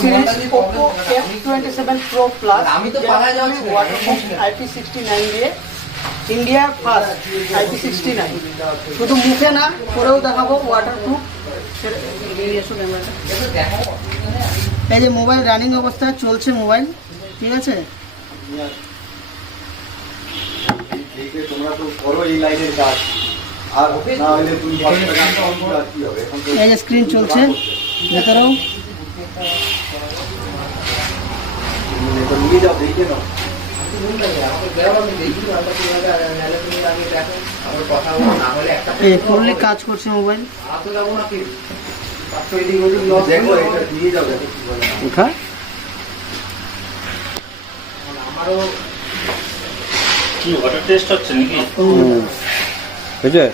Series Oppo F27 Pro Plus waterproof IP69 দিয়ে India first IP69 শুধু মুখে না পরেও দেখাবো ওয়াটারপ্রুফ। এই যে মোবাইল রানিং অবস্থায় চলছে মোবাইল, ঠিক আছে। তোমরা তো করো এই লাইনের কাজ, আর না হলে তুমি এই যে স্ক্রিন চলছে ভেতরেও। নিয়ে যাও, দেখে নাও। ফুললি কাজ করছে মোবাইল। দেখো এটা নিয়ে যাও, দেখো কি ওয়াটার টেস্ট হচ্ছে নাকি? বুঝলে